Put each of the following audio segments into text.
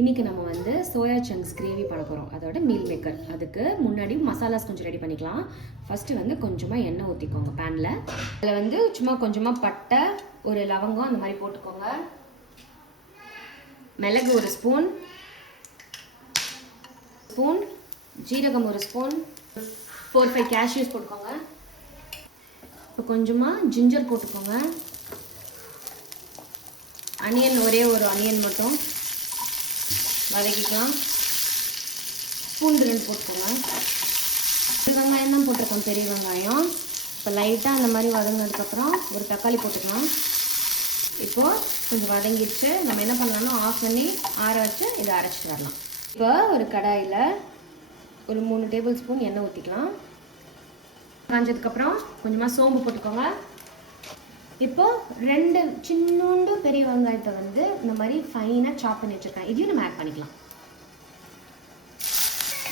இன்றைக்கி நம்ம வந்து சோயா சங்க்ஸ் கிரேவி பண்ண போகிறோம். அதோட மீல் மேக்கர். அதுக்கு முன்னாடி மசாலாஸ் கொஞ்சம் ரெடி பண்ணிக்கலாம். ஃபஸ்ட்டு வந்து கொஞ்சமாக எண்ணெய் ஊற்றிக்கோங்க பேனில். அதில் வந்து சும்மா கொஞ்சமாக பட்டை, ஒரு லவங்கம் அந்த மாதிரி போட்டுக்கோங்க. மிளகு ஒரு ஸ்பூன், ஜீரகம் ஒரு ஸ்பூன், 4-5 கேஷ்யூஸ் போட்டுக்கோங்க. இப்போ கொஞ்சமாக ஜிஞ்சர் போட்டுக்கோங்க. அனியன் ஒரே ஒரு அனியன் மட்டும் வதக்கிக்கலாம். பூண்டு 2 போட்டுக்கோங்க. வெங்காயம் தான் போட்டிருக்கோம், பெரிய வெங்காயம். இப்போ லைட்டாக அந்த மாதிரி வதங்கினதுக்கப்புறம் ஒரு தக்காளி போட்டுக்கலாம். இப்போது கொஞ்சம் வதங்கிடுச்சு. நம்ம என்ன பண்ணலாம்னா ஆஃப் பண்ணி ஆற வச்சு இதை அரைச்சிட்டு வரலாம். இப்போ ஒரு கடாயில் ஒரு 3 டேபிள் ஸ்பூன் எண்ணெய் ஊற்றிக்கலாம். காஞ்சதுக்கப்புறம் கொஞ்சமாக சோம்பு போட்டுக்கோங்க. இப்போது 2 சின்னோண்டு பெரிய வெங்காயத்தை வந்து இந்த மாதிரி ஃபைனாக சாப் பண்ணி வச்சுருக்கேன். இதையும் நம்ம ஆட் பண்ணிக்கலாம்.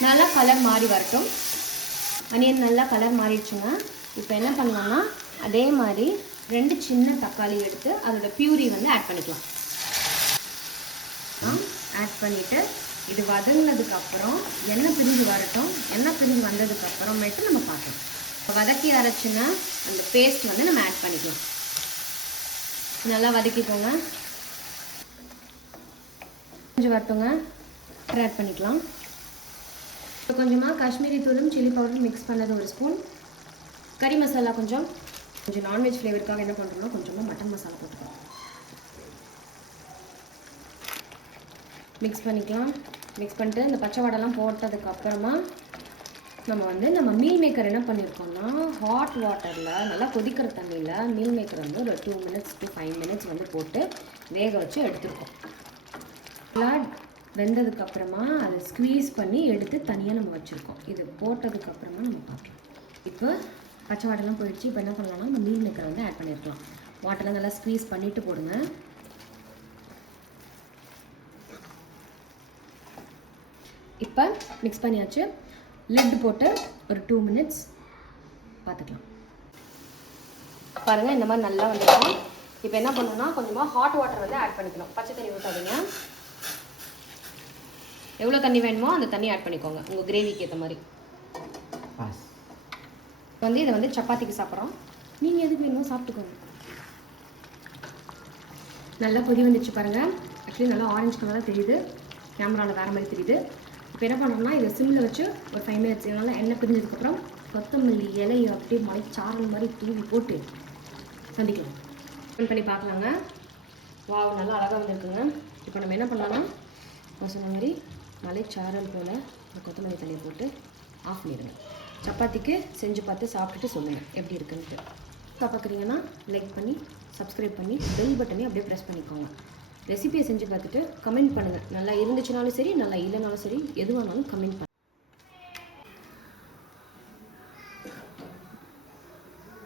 நல்லா கலர் மாறி வரட்டும். அனியன் நல்லா கலர் மாறிடுச்சுங்க. இப்போ என்ன பண்ணலாம்னா அதே மாதிரி 2 சின்ன தக்காளி எடுத்து அதோட பியூரி வந்து ஆட் பண்ணிக்கலாம். ஆட் பண்ணிவிட்டு இது வதங்கினதுக்கப்புறம் எண்ணெய் பிரிஞ்சு வரட்டும். எண்ணெய் பிரிஞ்சு வந்ததுக்கப்புறமேட்டு நம்ம பார்க்கலாம். இப்போ வதக்கி அரைச்சின்னா அந்த பேஸ்ட் வந்து நம்ம ஆட் பண்ணிக்கலாம். நல்லா வதக்கிக்கோங்க. கொஞ்சம் வரட்டுங்க. ஆட் பண்ணிக்கலாம். இப்போ கொஞ்சமாக காஷ்மீரி தூளும் சில்லி பவுடரும் மிக்ஸ் பண்ணது ஒரு ஸ்பூன், கறி மசாலா கொஞ்சம் நான்வெஜ் ஃப்ளேவருக்காக என்ன பண்ணுறோம்னா கொஞ்சமாக மட்டன் மசாலா போட்டுக்கலாம். மிக்ஸ் பண்ணிக்கலாம். மிக்ஸ் பண்ணிட்டு இந்த பச்சை வடைலாம் போட்டதுக்கப்புறமா நம்ம மீல் மேக்கர் என்ன பண்ணியிருக்கோம்னா ஹாட் வாட்டரில் நல்லா கொதிக்கிற தண்ணியில் மீல் மேக்கர் வந்து ஒரு 2 minutes to 5 minutes வந்து போட்டு வேக வச்சு எடுத்துருக்கோம். நல்லா வெந்ததுக்கப்புறமா அதை ஸ்க்வீஸ் பண்ணி எடுத்து தனியாக நம்ம வச்சுருக்கோம். இது போட்டதுக்கப்புறமா நம்ம பார்க்கலாம். இப்போ பச்சை வாட்டெல்லாம் போயிடுச்சு. இப்போ என்ன பண்ணலாம்னா நம்ம மீல் மேக்கரை வந்து ஆட் பண்ணியிருக்கலாம். வாட்டரெலாம் நல்லா ஸ்க்வீஸ் பண்ணிவிட்டு போடுங்க. இப்போ மிக்ஸ் பண்ணியாச்சு. லிட் போட்டு ஒரு 2 minutes பார்த்துக்கலாம். பாருங்கள், இந்த மாதிரி நல்லா வந்துடும். இப்போ என்ன பண்ணணும்னா கொஞ்சமாக ஹாட் வாட்டர் வந்து ஆட் பண்ணிக்கணும். பச்சை தண்ணி ஊற்றாதீங்க. எவ்வளோ தண்ணி வேணுமோ அந்த தண்ணி ஆட் பண்ணிக்கோங்க உங்கள் கிரேவிக்கு ஏற்ற மாதிரி. வந்து இதை வந்து சப்பாத்திக்கு சாப்பிட்றோம். நீங்கள் எதுக்கு வேணுமோ சாப்பிட்டுக்கோங்க. நல்லா கொதி வந்துடுச்சு பாருங்கள். ஆக்சுவலி நல்லா ஆரஞ்சு கலராக தெரியுது. கேமராவில் வேறு மாதிரி தெரியுது. இப்போ என்ன பண்ணுறோம்னா இதை சிம்மில் வச்சு ஒரு 5 minutes நல்லா எண்ணெய் பிரிஞ்சதுக்கப்புறம் கொத்தமல்லி இலையை அப்படியே மலைச்சாரல் மாதிரி தூவி போட்டு சந்திக்கலாம். ஓப்பன் பண்ணி பார்க்கலாங்க. வாவ், நல்லா அழகாக வந்துருக்குங்க. இப்போ நம்ம என்ன பண்ணலாம்னா சொன்ன மாதிரி மலைச்சாரல் போல் இந்த கொத்தமல்லி தண்ணியை போட்டு ஆஃப் பண்ணிடுங்க. சப்பாத்திக்கு செஞ்சு பார்த்து சாப்பிட்டுட்டு சொல்லுங்கள் எப்படி இருக்குன்ட்டு. பார்க்குறீங்கன்னா லைக் பண்ணி சப்ஸ்கிரைப் பண்ணி பெல் பட்டனே அப்படியே ப்ரெஸ் பண்ணிக்கோங்க. ரெசிபியை செஞ்சு பார்த்துட்டு கமெண்ட் பண்ணுங்கள். நல்லா இருந்துச்சுனாலும் சரி, நல்லா இல்லைனாலும் சரி, எதுவானாலும் கமெண்ட் பண்ணுங்கள்.